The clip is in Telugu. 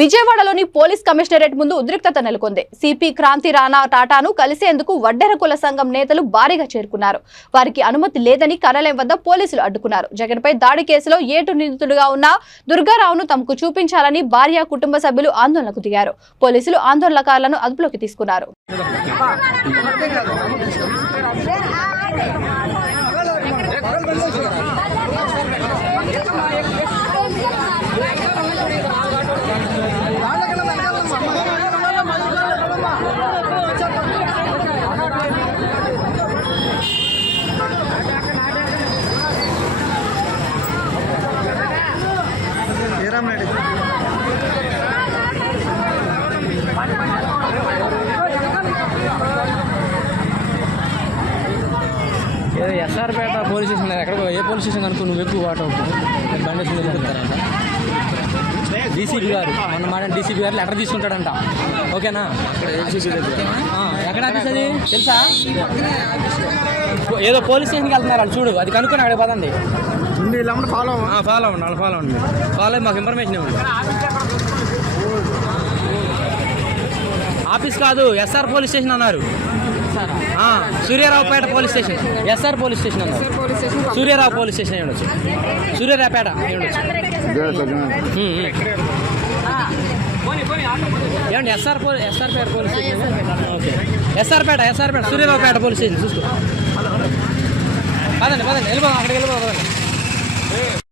విజయవాడలోని పోలీస్ కమిషనరేట్ ముందు ఉద్రిక్తత నెలకొంది. సిపి క్రాంతి రాణా టాటాను కలిసేందుకు వడ్డెర కుల సంఘం నేతలు భారీగా చేరుకున్నారు. వారికి అనుమతి లేదని కార్యాలయం వద్ద పోలీసులు అడ్డుకున్నారు. జగన్పై దాడి కేసులో ఏటు నిందితుడిగా ఉన్న దుర్గారావును తమకు చూపించాలని భార్య కుటుంబ సభ్యులు ఆందోళనకు దిగారు. పోలీసులు ఆందోళనకారులను అదుపులోకి తీసుకున్నారు. ఎస్ఆర్పేట పోలీస్ స్టేషన్ ఎక్కడికో ఏ పోలీస్ స్టేషన్ అనుకో నువ్వు ఎక్కువ వాటర్ బండి డీసీపీ గారు మొన్న మాట డీసీపీ గారు లెటర్ తీసుకుంటాడంట. ఓకేనా? ఎక్కడ ఆఫీస్ అది తెలుసా? ఏదో పోలీస్ స్టేషన్కి వెళ్తున్నారు వాళ్ళు, చూడు అది కనుక్కొని అక్కడ పదండి. ఫాలో అవ్వండి, వాళ్ళు ఫాలో అవ్వండి. ఫాలో మాకు ఇన్ఫర్మేషన్ ఇవ్వండి. ఆఫీస్ కాదు, ఎస్ఆర్ పోలీస్ స్టేషన్ అన్నారు. Suryaraopet police station, SR police station అన్నారు. సూర్యారావు పోలీస్ స్టేషన్ ఉండొచ్చు, సూర్యారావుపేట ఉండొచ్చు. ఏమండి ఎస్ఆర్పేట పోలీస్ స్టేషన్? ఓకే, ఎస్ఆర్పేట సూర్యారావుపేట పోలీస్ స్టేషన్ చూసుకో. పదండి వెళ్ళిపోదాం, అక్కడికి వెళ్ళిపోదాం.